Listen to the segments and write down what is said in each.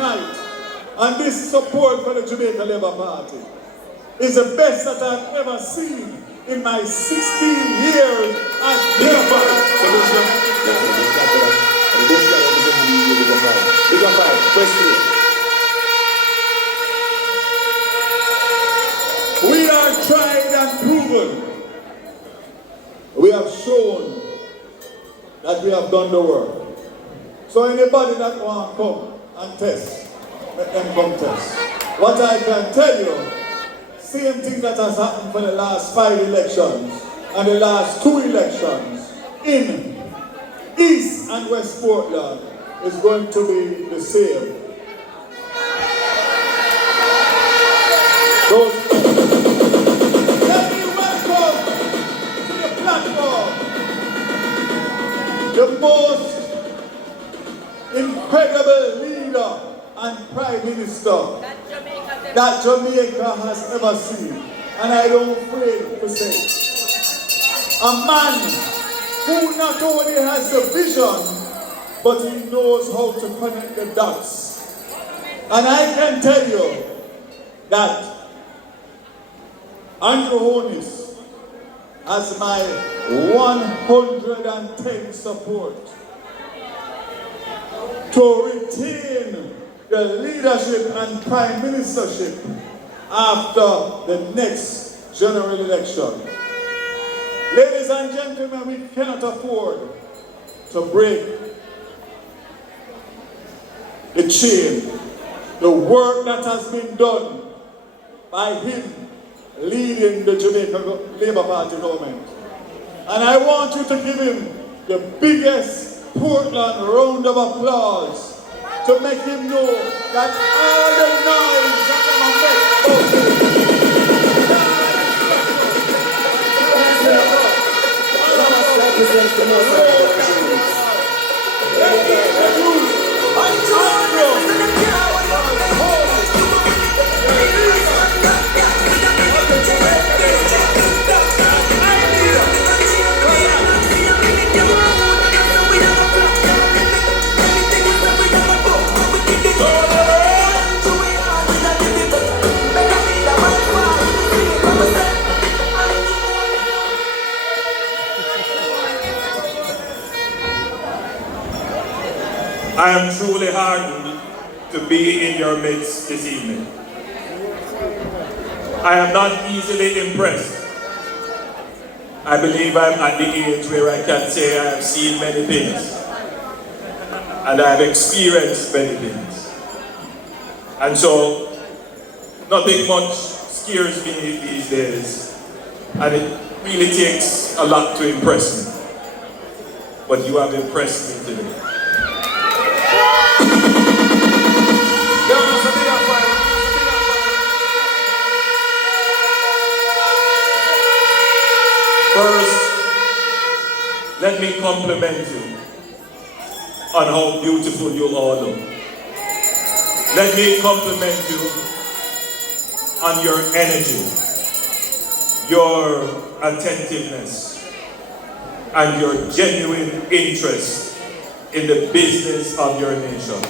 tonight and this support for the Jamaica Labour Party is the best that I've ever seen in my 16 years as Labour. We are tried and proven. We have shown that we have done the work. So anybody that want to come and test, let them come test. What I can tell you, same thing that has happened for the last 5 elections and the last 2 elections in East and West Portland is going to be the same. Let me welcome to the platform the most incredible leader and Prime Minister that Jamaica has ever seen. And I don't afraid to say, a man who not only has the vision, but he knows how to connect the dots. And I can tell you that Andrew Holness has my 110 support to retain the leadership and prime ministership after the next general election. Ladies and gentlemen, we cannot afford to break the chain, the work that has been done by him leading the Jamaica Labour Party government. And I want you to give him the biggest Portland round of applause to make him know that all the noise that I am truly heartened to be in your midst this evening. I am not easily impressed. I believe I'm at the age where I can say I have seen many things and I have experienced many things. And so, nothing much scares me these days, and it really takes a lot to impress me. But you have impressed me today. First, let me compliment you on how beautiful you all look. Let me compliment you on your energy, your attentiveness, and your genuine interest in the business of your nation.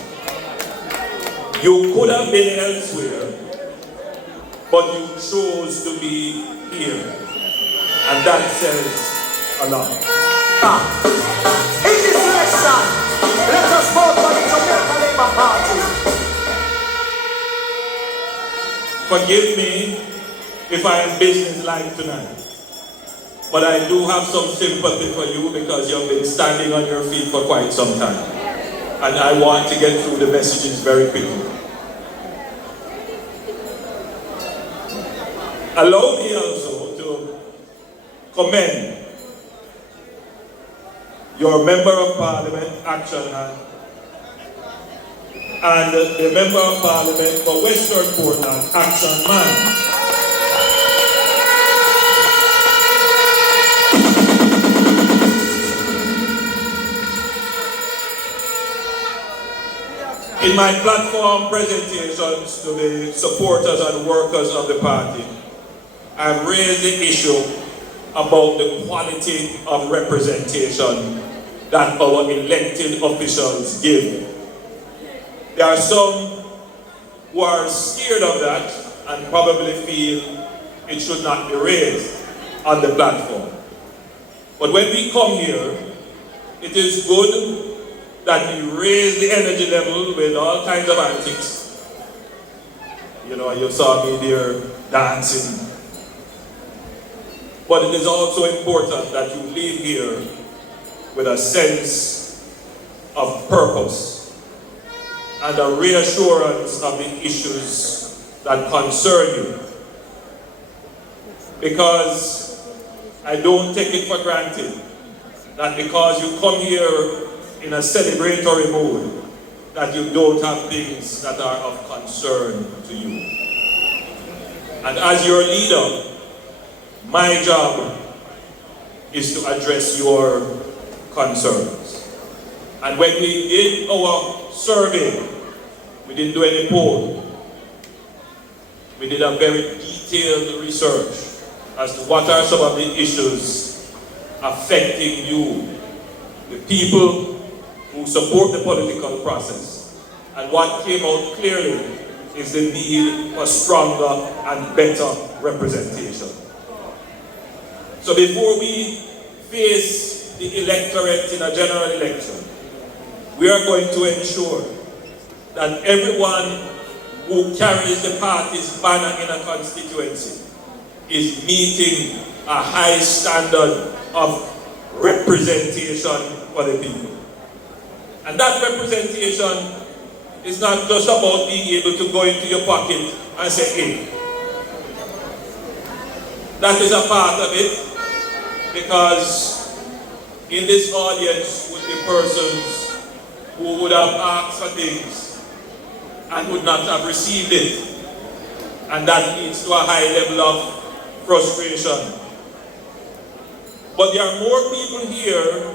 You could have been elsewhere, but you chose to be here. And that says a lot. In this election, let us vote for the Jamaica Labour Party. Forgive me if I am businesslike tonight, but I do have some sympathy for you because you've been standing on your feet for quite some time. And I want to get through the messages very quickly. Allow me also to commend your Member of Parliament, Action Man, and the Member of Parliament for Western Portland, Action Man. In my platform presentations to the supporters and workers of the party, I've raised the issue about the quality of representation that our elected officials give. There are some who are scared of that and probably feel it should not be raised on the platform. But when we come here, it is good that we raise the energy level with all kinds of antics. You know, you saw me there dancing. But it is also important that you leave here with a sense of purpose and a reassurance of the issues that concern you. Because I don't take it for granted that because you come here in a celebratory mood, that you don't have things that are of concern to you. And as your leader, my job is to address your concerns. And when we did our survey, we didn't do any poll. We did a very detailed research as to what are some of the issues affecting you, the people who support the political process. And what came out clearly is the need for stronger and better representation. So before we face the electorate in a general election, we are going to ensure that everyone who carries the party's banner in a constituency is meeting a high standard of representation for the people. And that representation is not just about being able to go into your pocket and say, hey. That is a part of it, because in this audience would be persons who would have asked for things and would not have received it. And that leads to a high level of frustration. But there are more people here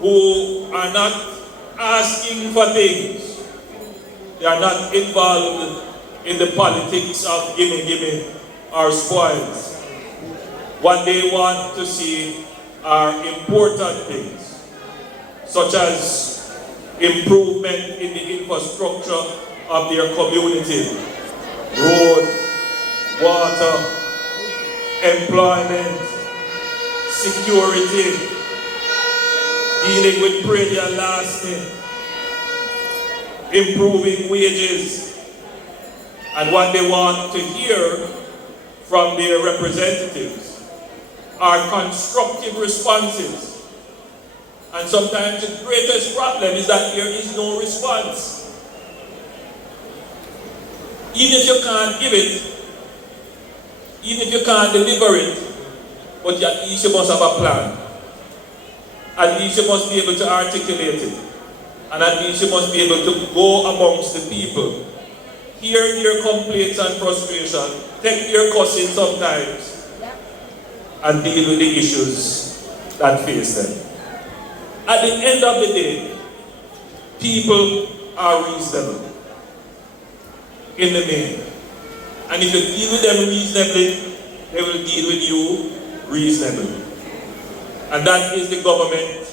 who are not asking for things. They are not involved in the politics of gimme or spoils. What they want to see are important things, such as improvement in the infrastructure of their community, road, water, employment, security, dealing with prayer lasting, improving wages. And what they want to hear from their representatives are constructive responses. And sometimes the greatest problem is that there is no response. Even if you can't give it, even if you can't deliver it, but at least you must have a plan. At least you must be able to articulate it. And at least you must be able to go amongst the people, hear their complaints and frustration, take their cussing sometimes, and deal with the issues that face them. At the end of the day, people are reasonable in the main. And if you deal with them reasonably, they will deal with you reasonably. And that is the government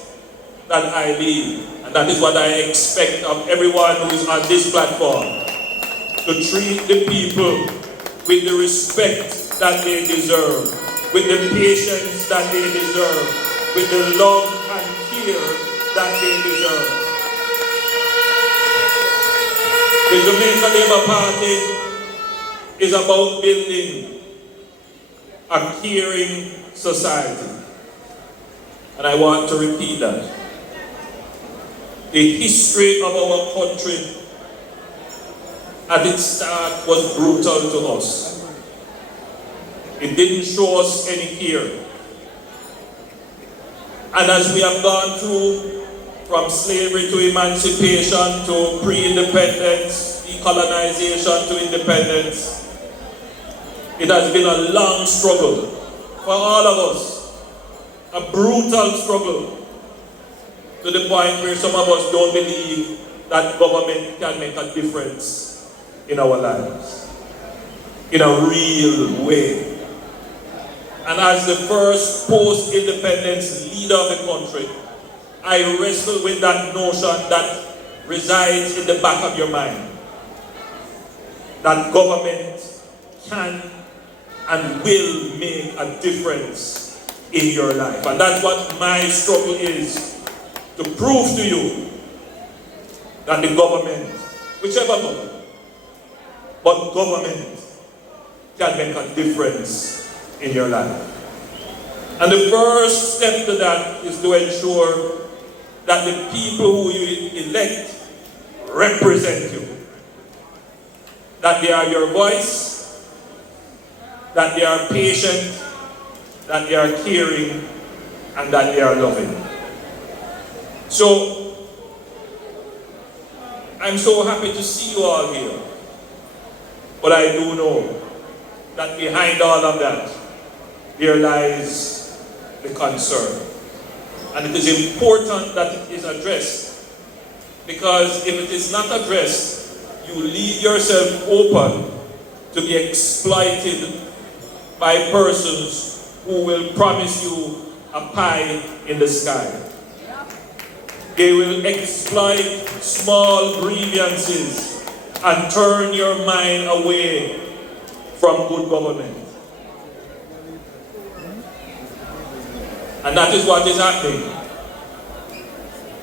that I lead. And that is what I expect of everyone who is on this platform. To treat the people with the respect that they deserve, with the patience that they deserve, with the love and care that they deserve. The Jamaica Labour Party is about building a caring society. And I want to repeat that. The history of our country at its start was brutal to us. It didn't show us any care. And as we have gone through from slavery to emancipation to pre-independence, decolonization to independence, it has been a long struggle for all of us. A brutal struggle, to the point where some of us don't believe that government can make a difference in our lives in a real way. And as the first post-independence leader of the country, I wrestle with that notion that resides in the back of your mind. That government can and will make a difference in your life. And that's what my struggle is, to prove to you that the government, whichever government, but government can make a difference in your life. And the first step to that is to ensure that the people who you elect represent you. That they are your voice, that they are patient, that they are caring, and that they are loving. So, I'm so happy to see you all here. But I do know that behind all of that, there lies the concern. And it is important that it is addressed, because if it is not addressed, you leave yourself open to be exploited by persons who will promise you a pie in the sky. They will exploit small grievances and turn your mind away from good government. And that is what is happening.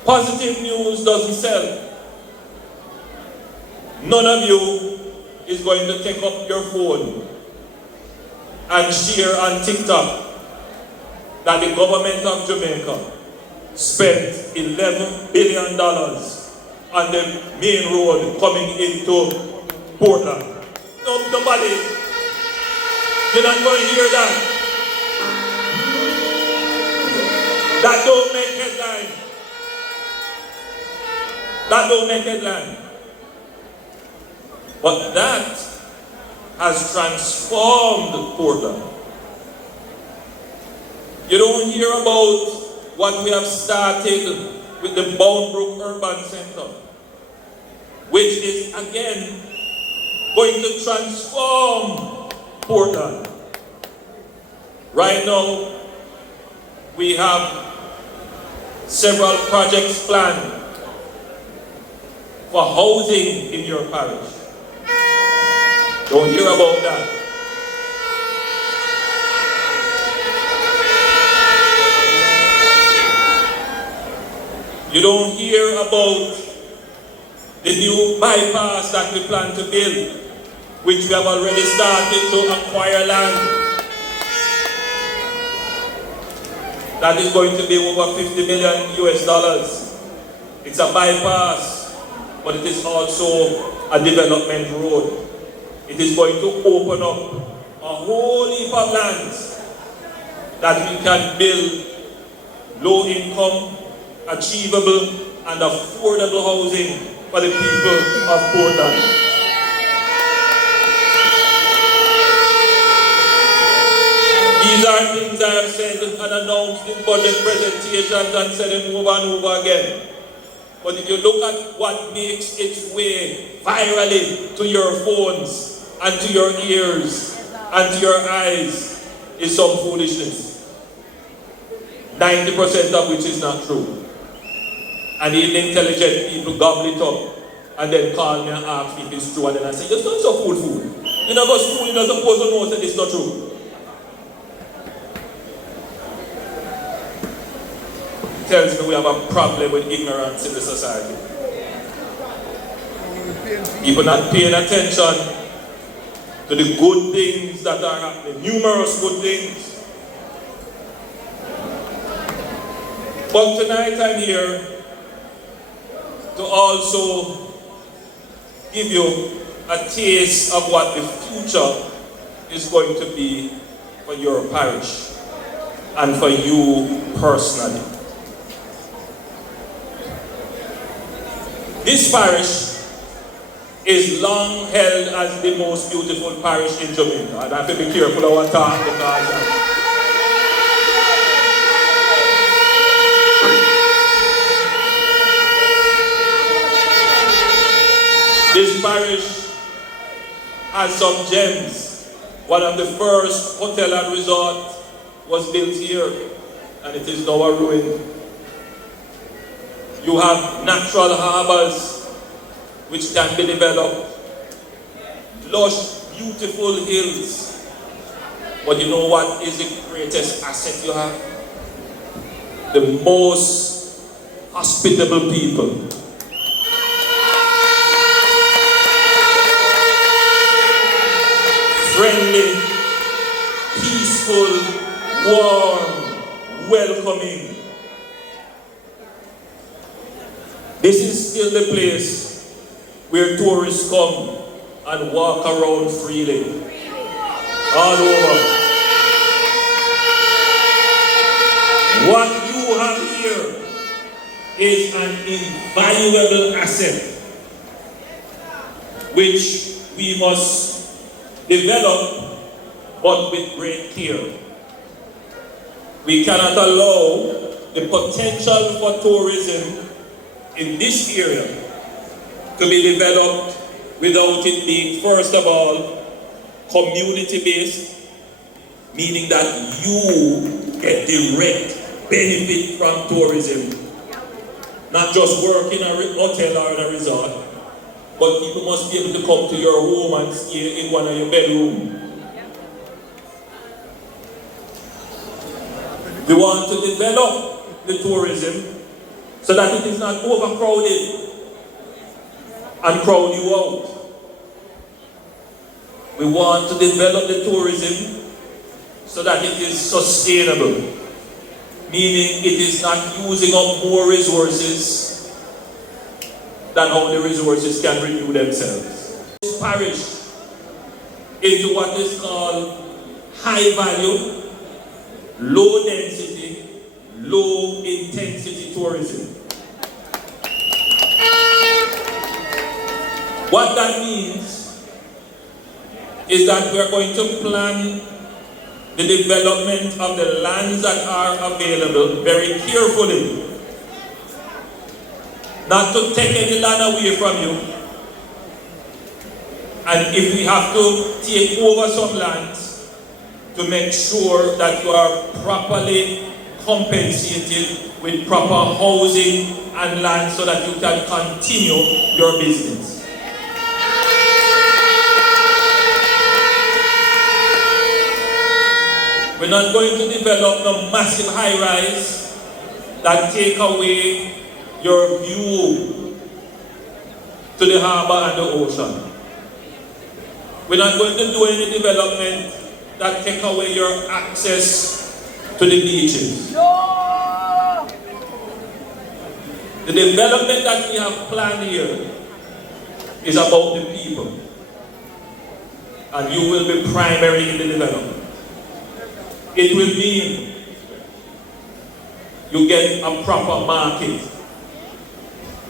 Positive news doesn't sell. None of you is going to take up your phone and share on TikTok that the government of Jamaica spent $11 billion on the main road coming into Portland. Nobody, you're not going to hear that. That don't make headline. That don't make headline. But that has transformed Portland. You don't hear about what we have started with the Boundbrook Urban Center, which is again going to transform Portland. Right now, we have several projects planned for housing in your parish. Don't hear about that. You don't hear about the new bypass that we plan to build, which we have already started to acquire land. That is going to be over $50 million US. It's a bypass, but it is also a development road. It is going to open up a whole heap of lands that we can build low income, achievable, and affordable housing for the people of Portland. These are things I have said and announced in budget presentations and said them over and over again. But if you look at what makes its way virally to your phones and to your ears and to your eyes is some foolishness. 90% of which is not true. And even intelligent people gobble it up and then call me and ask me if it's true, and then I say, you're not so fool. You know, go to school, you're not supposed to know that it's not true. It tells me we have a problem with ignorance in the society. People not paying attention to the good things that are happening, numerous good things. But tonight I'm here to also give you a taste of what the future is going to be for your parish and for you personally. This parish is long held as the most beautiful parish in Jamaica. And I have to be careful of what I talk because this parish has some gems. One of the first hotel and resort was built here, and it is now a ruin. You have natural harbors which can be developed. Lush, beautiful hills. But you know what is the greatest asset you have? The most hospitable people. Friendly, peaceful, warm, welcoming. This is still the place where tourists come and walk around freely. All over. What you have here is an invaluable asset which we must develop, but with great care. We cannot allow the potential for tourism in this area to be developed without it being, first of all, community-based, meaning that you get direct benefit from tourism, not just work in a hotel or in a resort, but people must be able to come to your home and stay in one of your bedrooms. We want to develop the tourism so that it is not overcrowded and crowd you out. We want to develop the tourism so that it is sustainable, meaning it is not using up more resources than how the resources can renew themselves. This parish into what is called high value, low density, low intensity tourism. What that means is that we are going to plan the development of the lands that are available very carefully. Not to take any land away from you. And if we have to take over some lands, to make sure that you are properly compensated with proper housing and land so that you can continue your business. We're not going to develop no massive high-rise that take away your view to the harbor and the ocean. We're not going to do any development that take away your access to the beaches. No! The development that we have planned here is about the people. And you will be primary in the development. It will mean you get a proper market.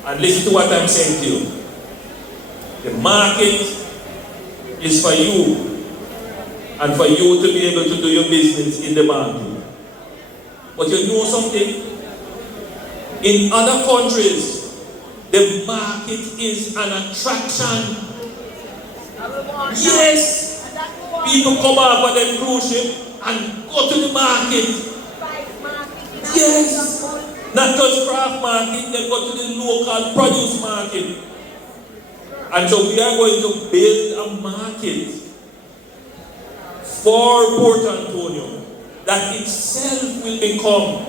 And listen to what I'm saying to you. The market is for you and for you to be able to do your business in the market. But you know something? In other countries, the market is an attraction. Yes! People come out for their cruise ship and go to the market. Yes! Not just craft market, they go to the local produce market. And so we are going to build a market for Port Antonio that itself will become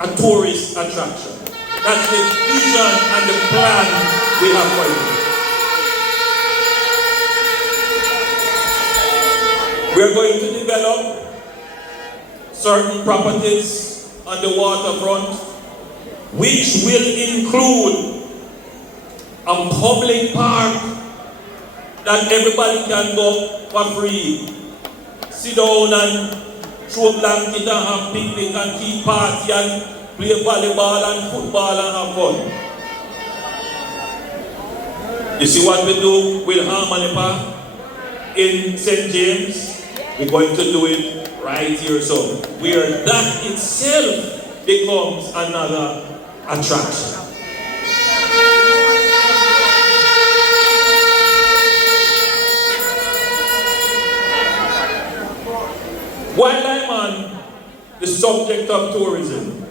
a tourist attraction. That's the vision and the plan we have for you. We are going to develop certain properties on the waterfront, which will include a public park that everybody can go for free. Sit down and throw a blanket and have picnic and keep party and play volleyball and football and have fun. You see what we do with Harmony Park in St. James? We're going to do it right here, so where that itself becomes another attraction. While I'm on the subject of tourism,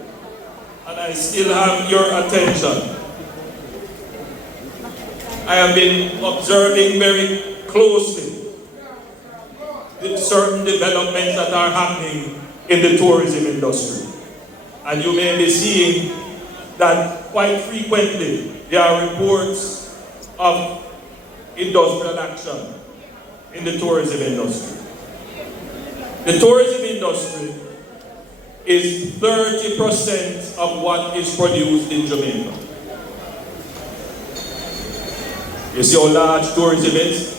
and I still have your attention, I have been observing very closely the certain developments that are happening in the tourism industry. And you may be seeing that quite frequently there are reports of industrial action in the tourism industry. The tourism industry is 30% of what is produced in Jamaica. You see how large tourism is?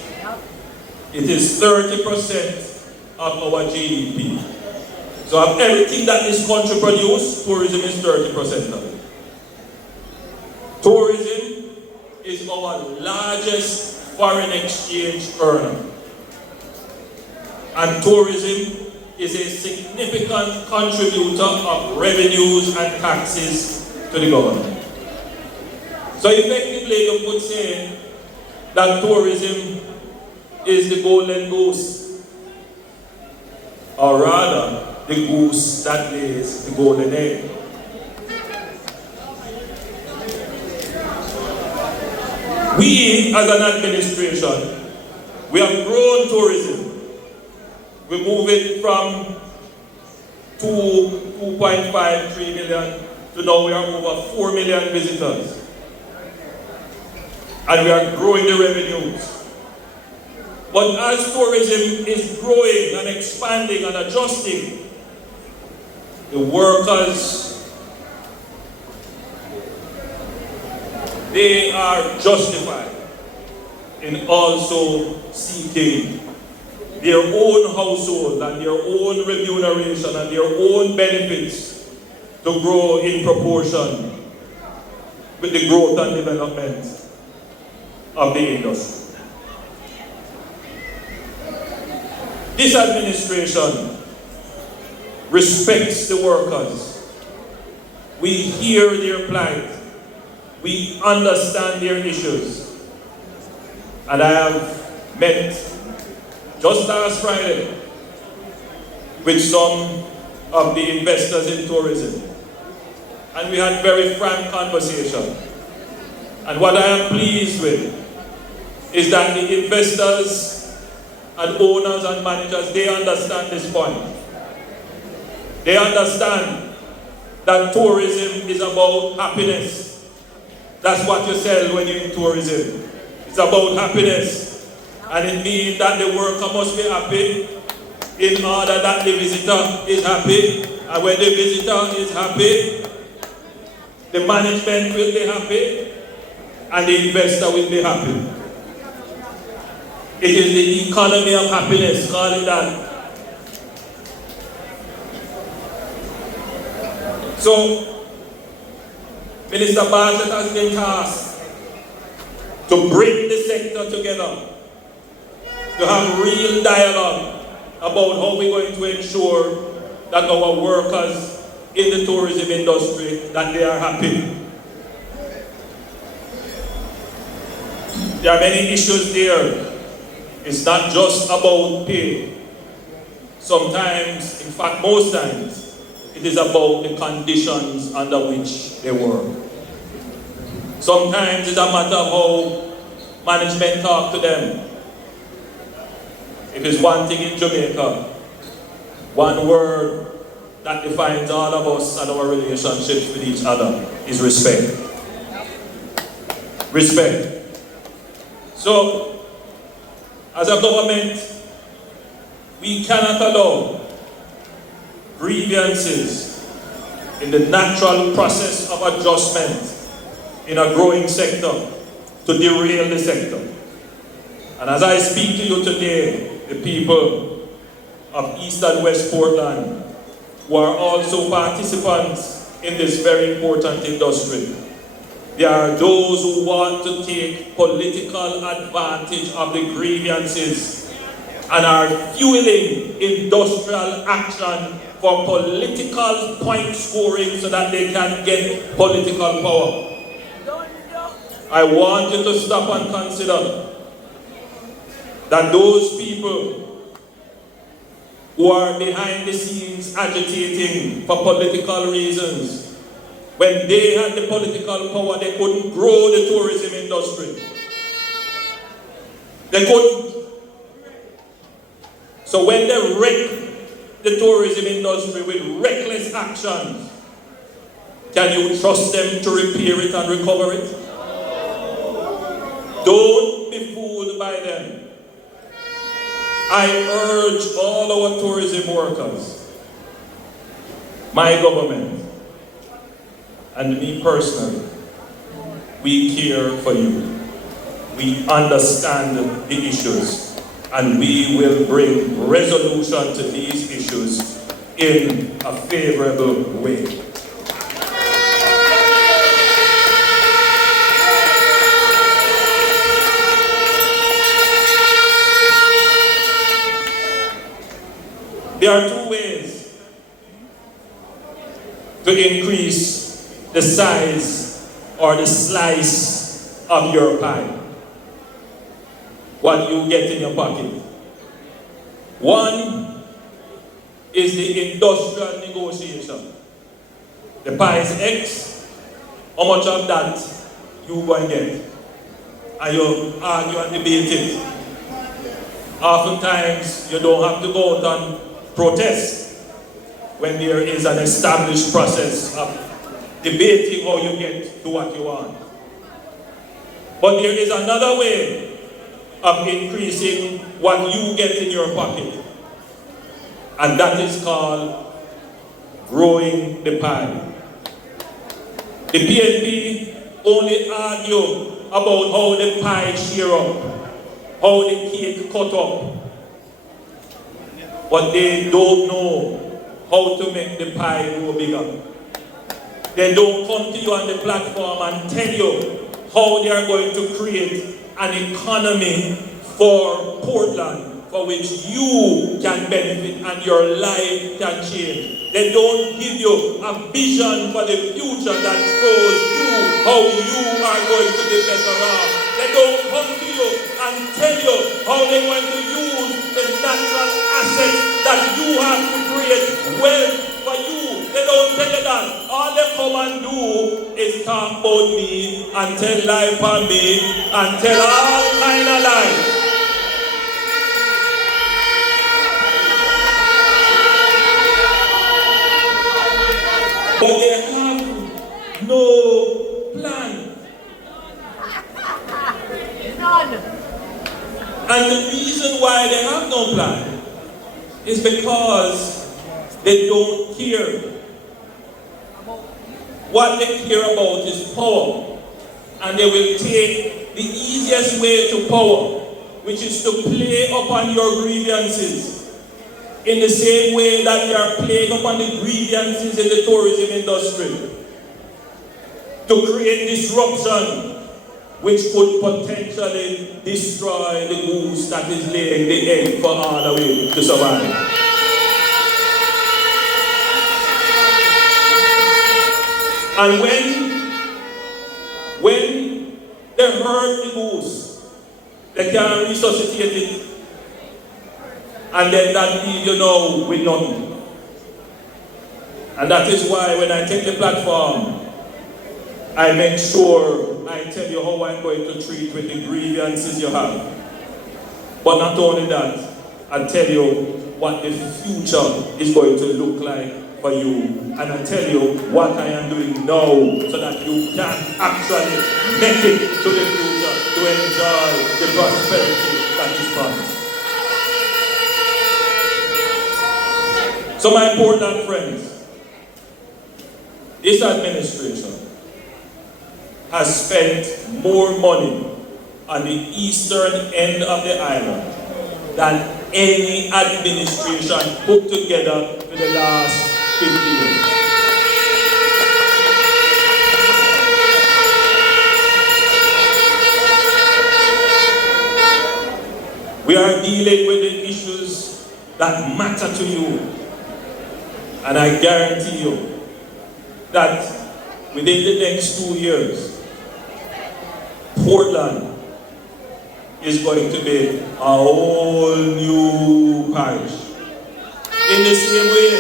It is 30% of our GDP. So of everything that this country produces, tourism is 30% of it. Tourism is our largest foreign exchange earner. And tourism is a significant contributor of revenues and taxes to the government. So effectively you could say that tourism is the golden goose, or rather the goose that lays the golden egg. We as an administration, we have grown tourism. We move it from 2.5, 3 million to now we are over 4 million visitors. And we are growing the revenues. But as tourism is growing and expanding and adjusting, the workers, they are justified in also seeking their own household and their own remuneration and their own benefits to grow in proportion with the growth and development of the industry. This administration respects the workers. We hear their plight. We understand their issues. And I have met just last Friday with some of the investors in tourism. And we had very frank conversation. And what I am pleased with is that the investors and owners and managers, they understand this point. They understand that tourism is about happiness. That's what you sell when you're in tourism. It's about happiness. And it means that the worker must be happy in order that the visitor is happy. And when the visitor is happy, the management will be happy and the investor will be happy. It is the economy of happiness, call it that. So, Minister Bartlett has been tasked to bring the sector together, to have real dialogue about how we're going to ensure that our workers in the tourism industry, that they are happy. There are many issues there. It's not just about pay. Sometimes, in fact most times, it is about the conditions under which they work. Sometimes it's a matter of how management talk to them. If it's one thing in Jamaica, one word that defines all of us and our relationships with each other is respect. Respect. So, as a government, we cannot allow grievances in the natural process of adjustment in a growing sector to derail the sector. And as I speak to you today, the people of East and West Portland, who are also participants in this very important industry, there are those who want to take political advantage of the grievances and are fueling industrial action for political point scoring so that they can get political power. I want you to stop and consider that those people who are behind the scenes agitating for political reasons, when they had the political power, they couldn't grow the tourism industry. They couldn't. So when they wreck the tourism industry with reckless actions, can you trust them to repair it and recover it? Don't be fooled by them. I urge all our tourism workers, my government, and me personally, we care for you. We understand the issues, and we will bring resolution to these issues in a favorable way. There are two ways to increase the size or the slice of your pie. What you get in your pocket. One is the industrial negotiation. The pie is X, how much of that you go and get? And you argue and debate it. Oftentimes you don't have to go out and protest when there is an established process of debating how you get to what you want. But there is another way of increasing what you get in your pocket, and that is called growing the pie. The PNP only argue about how the pie share up, how the cake cut up, but they don't know how to make the pie grow bigger. They don't come to you on the platform and tell you how they are going to create an economy for Portland for which you can benefit and your life can change. They don't give you a vision for the future that shows you how you are going to be better off. They don't come to you and tell you how they're going to use the natural assets that you have to create wealth for you. They don't tell you that. All they come and do is talk about me and tell lies on me and tell all kind of lies. But they have no plan. None. And the reason why they have no plan is because they don't care. What they care about is power. And they will take the easiest way to power, which is to play upon your grievances. In the same way that they are playing upon the grievances in the tourism industry. To create disruption, which could potentially destroy the goose that is laying the egg for all the way to survive. And when they hurt the goose, they can resuscitate it, and then that leaves you now with nothing. And that is why when I take the platform, I make sure I tell you how I'm going to treat with the grievances you have. But not only that, I tell you what the future is going to look like for you. And I tell you what I am doing now so that you can actually make it to the future to enjoy the prosperity that is promised. So my Portland friends, this administration has spent more money on the eastern end of the island than any administration put together for the last 50 years. We are dealing with the issues that matter to you. And I guarantee you that within the next 2 years, Portland is going to be a whole new parish. In the same way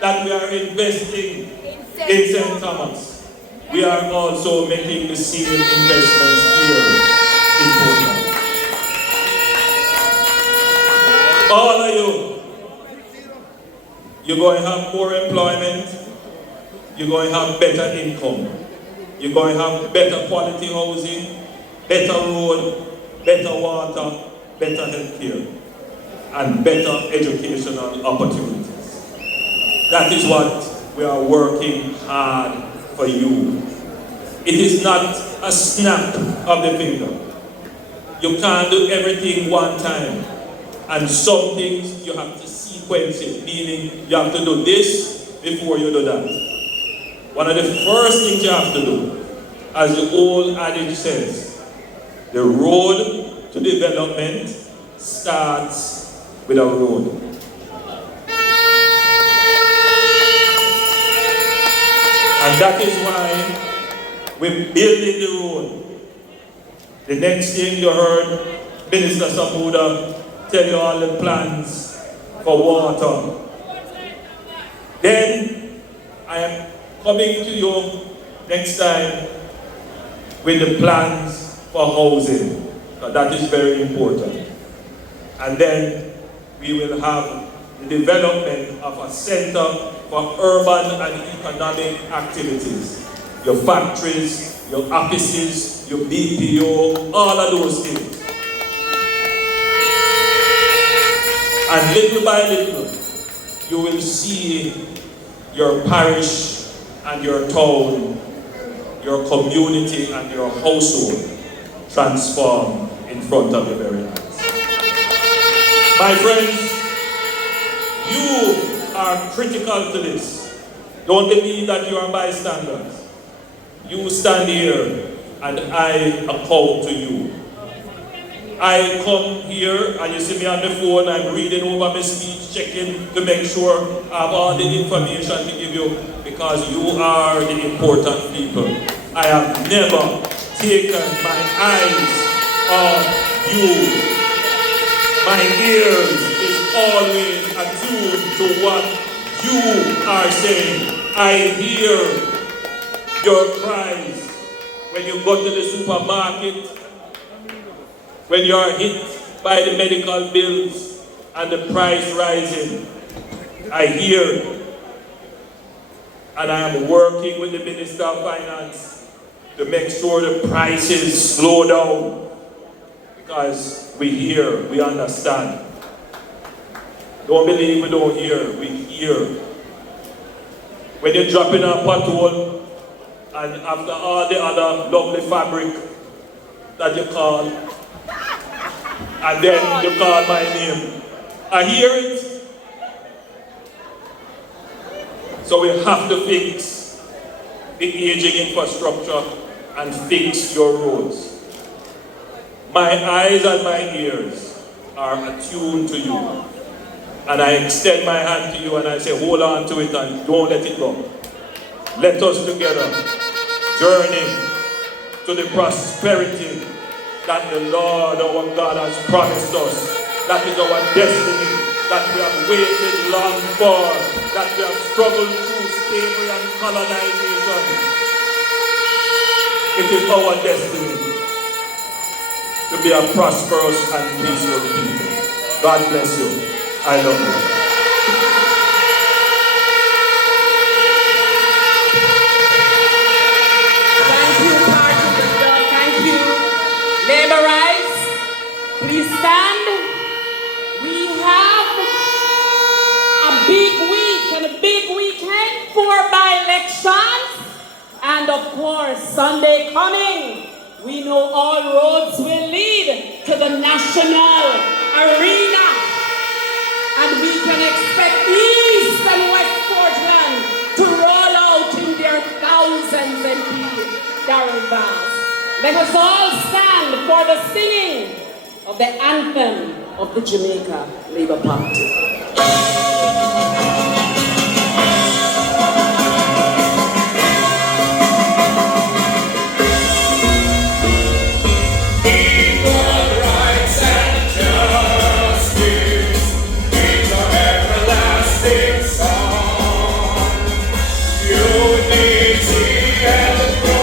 that we are investing in St. Thomas. we are also making the same investments here in Portland. All of you, you're going to have more employment, you're going to have better income, you're going to have better quality housing, better road, better water, better health care, and better educational opportunities. That is what we are working hard for you. It is not a snap of the finger. You can't do everything one time. And some things you have to sequence it, meaning you have to do this before you do that. One of the first things you have to do, as the old adage says, the road to development starts with a road. And that is why we're building the road. The next thing you heard Minister Samuda tell you all the plans for water. Then I am coming to you next time with the plans for housing. That is very important. And then we will have the development of a center for urban and economic activities. Your factories, your offices, your BPO, all of those things. And little by little, you will see your parish and your town, your community and your household transform in front of your very eyes. My friends, you are critical to this. Don't believe that you are bystanders. You stand here and I account to you. I come here and you see me on the phone, I'm reading over my speech, checking to make sure I have all the information to give you because you are the important people. I have never taken my eyes off you. My ears is always attuned to what you are saying. I hear your cries when you go to the supermarket, when you are hit by the medical bills and the price rising. I hear, and I am working with the Minister of Finance to make sure the prices slow down because we hear, we understand. Don't believe we don't hear, we hear. When you drop in a pothole and after all the other lovely fabric that you call, and then you call my name, I hear it. So we have to fix the aging infrastructure and fix your roads. My eyes and my ears are attuned to you. And I extend my hand to you and I say, hold on to it and don't let it go. Let us together journey to the prosperity that the Lord our God has promised us. That is our destiny, that we have waited long for, that we have struggled through slavery and colonization. It is our destiny to be a prosperous and peaceful people. God bless you. I love you. Thank you, Party Leader. Thank you. Labor rights, please stand. We have a big week and a big weekend for by-elections. And of course, Sunday coming, we know all roads will lead to the national arena. And we can expect East and West Portland to roll out in their thousands and caravans. Let us all stand for the singing of the anthem of the Jamaica Labour Party. Unity and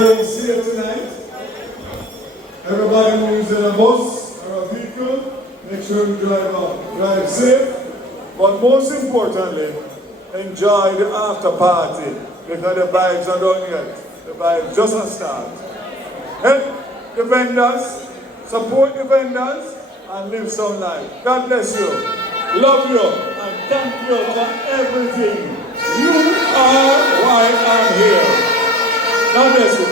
traveling safe tonight. Everybody who is in a bus or a vehicle, make sure you drive safe. But most importantly, enjoy the after party because the vibes are done yet. The vibes just a start. Help the vendors, support the vendors, and live some life. God bless you. Love you and thank you for everything. You are why I'm here. God bless you.